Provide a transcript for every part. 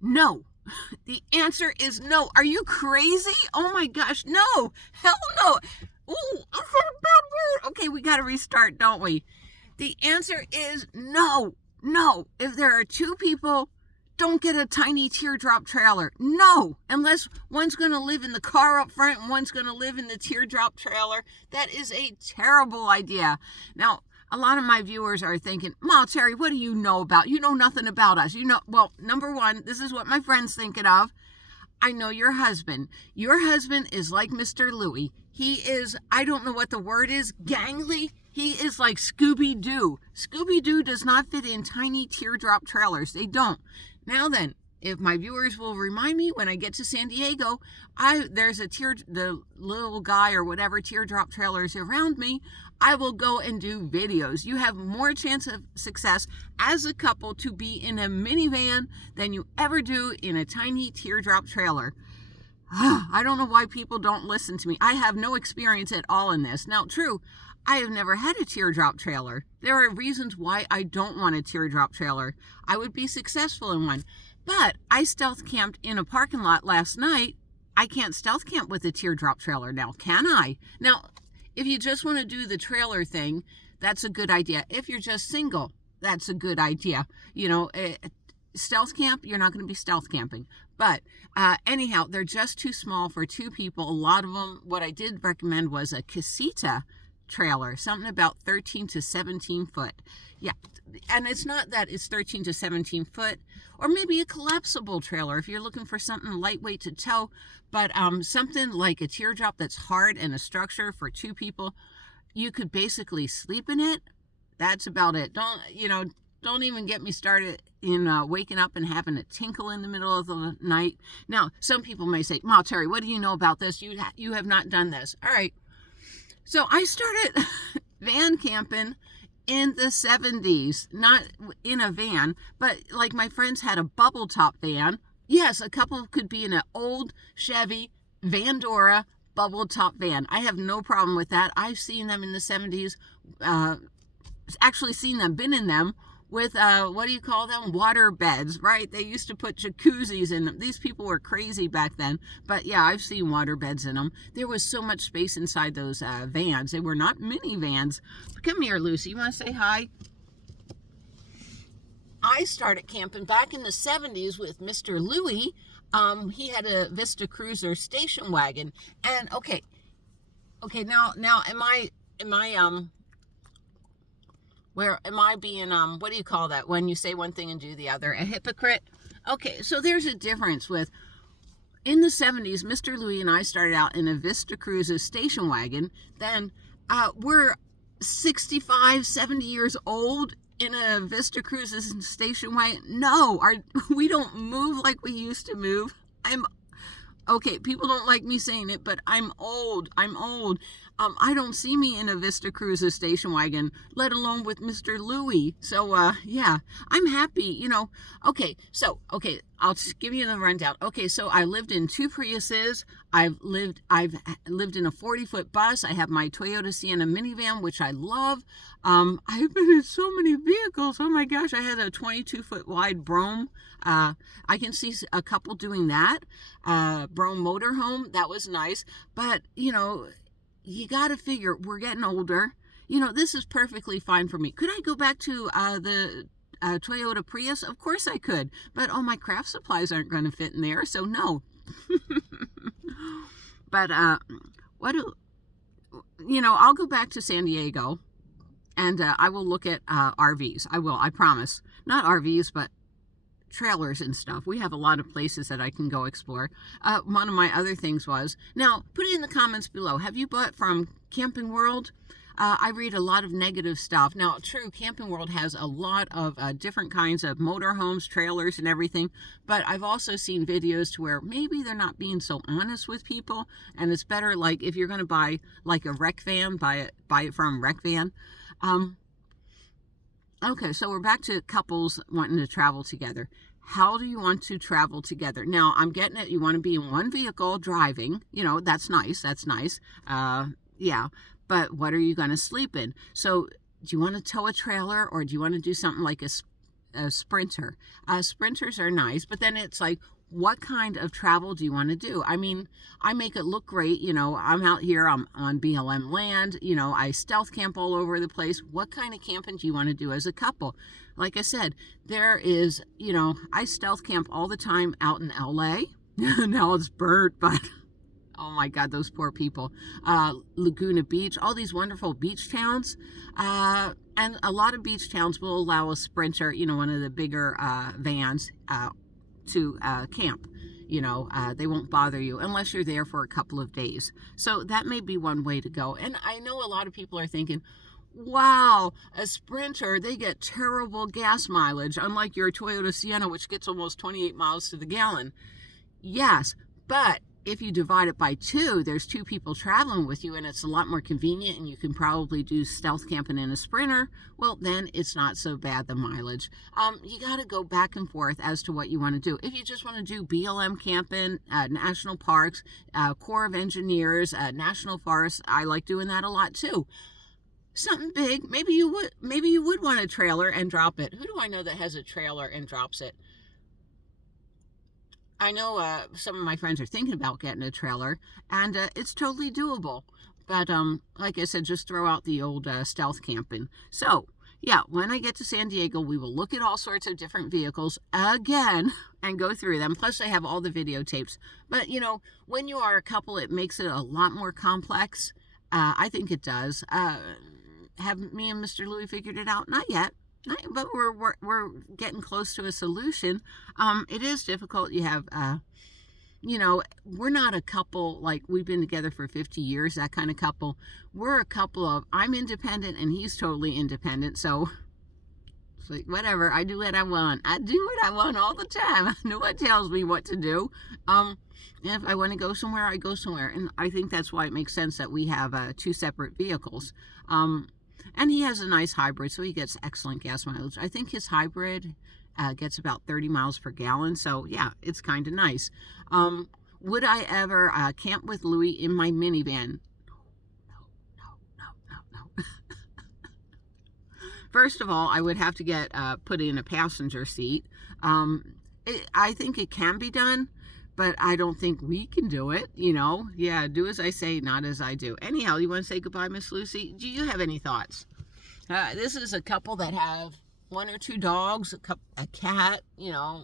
No. The answer is no. Are you crazy? Oh my gosh, no. Hell no. Ooh, I said a bad word. Okay, we got to restart, don't we? The answer is no. No. If there are two people, don't get a tiny teardrop trailer. No. Unless one's going to live in the car up front and one's going to live in the teardrop trailer. That is a terrible idea. Now, a lot of my viewers are thinking, Ma, Terry, what do you know about? You know nothing about us. Well, number one, this is what my friend's thinking of. I know your husband. Your husband is like Mr. Louie. He is, I don't know what the word is, gangly. He is like Scooby-Doo. Scooby-Doo does not fit in tiny teardrop trailers. They don't. Now then, if my viewers will remind me when I get to San Diego, there's the little guy or whatever teardrop trailers around me, I will go and do videos. You have more chance of success as a couple to be in a minivan than you ever do in a tiny teardrop trailer. I don't know why people don't listen to me. I have no experience at all in this. Now, true, I have never had a teardrop trailer. There are reasons why I don't want a teardrop trailer. I would be successful in one. But I stealth camped in a parking lot last night. I can't stealth camp with a teardrop trailer now, can I? Now, if you just want to do the trailer thing, that's a good idea. If you're just single, that's a good idea. Stealth camp, you're not going to be stealth camping. But anyhow, they're just too small for two people. A lot of them, what I did recommend was a casita trailer, something about 13 to 17 foot. Yeah, and it's not that it's 13 to 17 foot, or maybe a collapsible trailer if you're looking for something lightweight to tow, but something like a teardrop that's hard and a structure for two people. You could basically sleep in it. That's about it. Don't even get me started in waking up and having a tinkle in the middle of the night. Now, some people may say, Ma, Terry, what do you know about this? You have not done this. All right. So I started van camping in the 70s, not in a van, but like my friends had a bubble top van. Yes, a couple could be in an old Chevy Vandora bubble top van. I have no problem with that. I've seen them in the 70s, actually seen them, been in them with, what do you call them? Water beds, right? They used to put jacuzzis in them. These people were crazy back then. But yeah, I've seen water beds in them. There was so much space inside those vans. They were not minivans. Come here, Lucy. You want to say hi? I started camping back in the 70s with Mr. Louie. He had a Vista Cruiser station wagon. And okay, now am I where am I being, what do you call that when you say one thing and do the other? A hypocrite? Okay, so there's a difference with, in the 70s, Mr. Louie and I started out in a Vista Cruiser station wagon. Then we're 65, 70 years old in a Vista Cruiser station wagon. No, we don't move like we used to move. Okay, people don't like me saying it, but I'm old. I don't see me in a Vista Cruiser station wagon, let alone with Mr. Louie. So, yeah, I'm happy, Okay, I'll just give you the rundown. Okay, so I lived in 2 Priuses. I've lived in a 40-foot bus. I have my Toyota Sienna minivan, which I love. I've been in so many vehicles. Oh my gosh, I had a 22-foot wide Brougham. I can see a couple doing that. Brougham motorhome, that was nice. But, you got to figure we're getting older. This is perfectly fine for me. Could I go back to the Toyota Prius? Of course I could. But all my craft supplies aren't going to fit in there, so no. But I'll go back to San Diego and I will look at RVs. I will, I promise. Not RVs, but trailers and stuff. We have a lot of places that I can go explore. One of my other things was, now put it in the comments below, have you bought from Camping World? I read a lot of negative stuff. Now, true, Camping World has a lot of different kinds of motorhomes, trailers, and everything, but I've also seen videos to where maybe they're not being so honest with people, and it's better, like, if you're going to buy, like, a rec van, buy it from Rec Van. Okay, so we're back to couples wanting to travel together. How do you want to travel together? Now, I'm getting it. You want to be in one vehicle driving. That's nice. Yeah. But what are you going to sleep in? So do you want to tow a trailer, or do you want to do something like a sprinter. Sprinters are nice, but then it's like, what kind of travel do you want to do? I mean, I make it look great. You know, I'm out here, I'm on BLM land. You know, I stealth camp all over the place. What kind of camping do you want to do as a couple? Like I said, there is, you know, I stealth camp all the time out in LA. Now it's burnt, but oh my God, those poor people. Laguna Beach, all these wonderful beach towns. And a lot of beach towns will allow a sprinter, you know, one of the bigger vans, to camp. You know, they won't bother you unless you're there for a couple of days. So that may be one way to go. And I know a lot of people are thinking, wow, a sprinter, they get terrible gas mileage, unlike your Toyota Sienna, which gets almost 28 miles to the gallon. Yes, but if you divide it by 2, there's 2 people traveling with you, and it's a lot more convenient, and you can probably do stealth camping in a sprinter. Well, then it's not so bad, the mileage. You got to go back and forth as to what you want to do. If you just want to do BLM camping, national parks, Corps of Engineers, national forests, I like doing that a lot too. Something big, maybe you would want a trailer and drop it. Who do I know that has a trailer and drops it? I know some of my friends are thinking about getting a trailer, and it's totally doable. But like I said, just throw out the old stealth camping. So, yeah, when I get to San Diego, we will look at all sorts of different vehicles again and go through them. Plus, I have all the videotapes. But, you know, when you are a couple, it makes it a lot more complex. I think it does. Have me and Mr. Louis figured it out? Not yet. But we're getting close to a solution. It is difficult. You have, you know, we're not a couple like we've been together for 50 years, that kind of couple. We're a couple of, I'm independent and he's totally independent. So it's like, whatever, I do what I want. I do what I want all the time. No one tells me what to do. If I want to go somewhere, I go somewhere. And I think that's why it makes sense that we have 2 separate vehicles. And he has a nice hybrid, so he gets excellent gas mileage. I think his hybrid gets about 30 miles per gallon. So, yeah, it's kind of nice. Would I ever camp with Louis in my minivan? No. First of all, I would have to get put in a passenger seat. I think it can be done, but I don't think we can do it, you know. Yeah, do as I say, not as I do. Anyhow, you want to say goodbye, Miss Lucy? Do you have any thoughts? This is a couple that have 1 or 2 dogs, a cat, you know,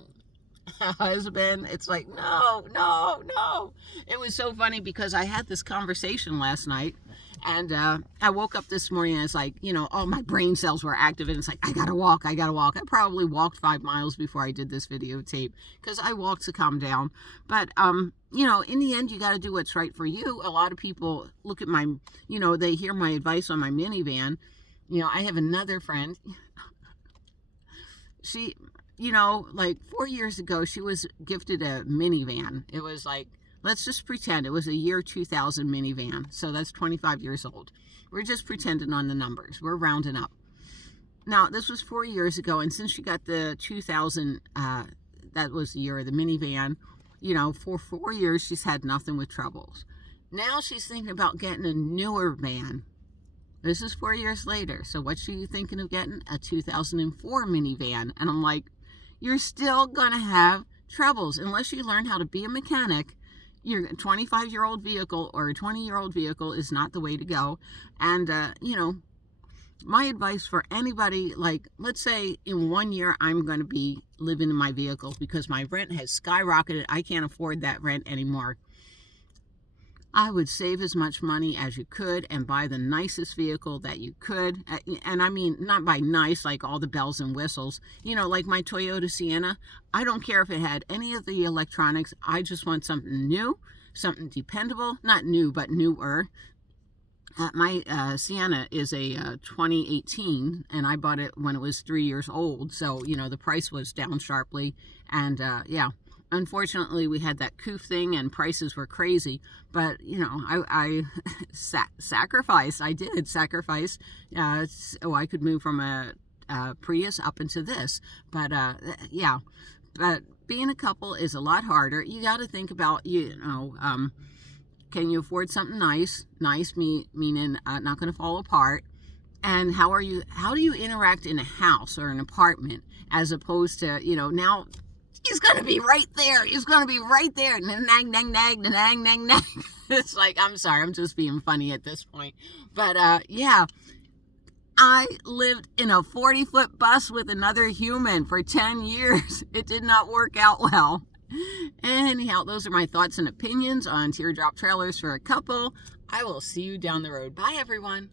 a husband. It's like, no. It was so funny because I had this conversation last night, and I woke up this morning and it's like, you know, all my brain cells were active, and it's like, I gotta walk. I probably walked 5 miles before I did this videotape because I walked to calm down. But you know, in the end, you got to do what's right for you. A lot of people look at my, you know, they hear my advice on my minivan. You know, I have another friend. She, you know, like 4 years ago, she was gifted a minivan. It was like, let's just pretend it was a year 2000 minivan. So that's 25 years old. We're just pretending on the numbers. We're rounding up. Now, this was 4 years ago. And since she got the 2000, that was the year of the minivan, you know, for 4 years, she's had nothing with troubles. Now she's thinking about getting a newer van. This is 4 years later. So what's she thinking of getting? A 2004 minivan. And I'm like, you're still going to have troubles unless you learn how to be a mechanic. Your 25-year-old vehicle or a 20-year-old vehicle is not the way to go. And, you know, my advice for anybody, like, let's say in 1 year, I'm going to be living in my vehicle because my rent has skyrocketed. I can't afford that rent anymore. I would save as much money as you could and buy the nicest vehicle that you could. And I mean, not by nice, like all the bells and whistles. You know, like my Toyota Sienna. I don't care if it had any of the electronics. I just want something new, something dependable. Not new, but newer. My Sienna is a 2018, and I bought it when it was 3 years old. So, you know, the price was down sharply. And, yeah. Unfortunately, we had that COOF thing and prices were crazy. But, you know, I sacrificed. I did sacrifice. So I could move from a Prius up into this. But, yeah. But being a couple is a lot harder. You got to think about, you know, can you afford something nice? Nice meaning not going to fall apart. And how do you interact in a house or an apartment as opposed to, now he's going to be right there. He's going to be right there. Nang, nang, nang, nang, nang, nang. It's like, I'm sorry, I'm just being funny at this point. But yeah, I lived in a 40-foot bus with another human for 10 years. It did not work out well. Anyhow, those are my thoughts and opinions on teardrop trailers for a couple. I will see you down the road. Bye, everyone.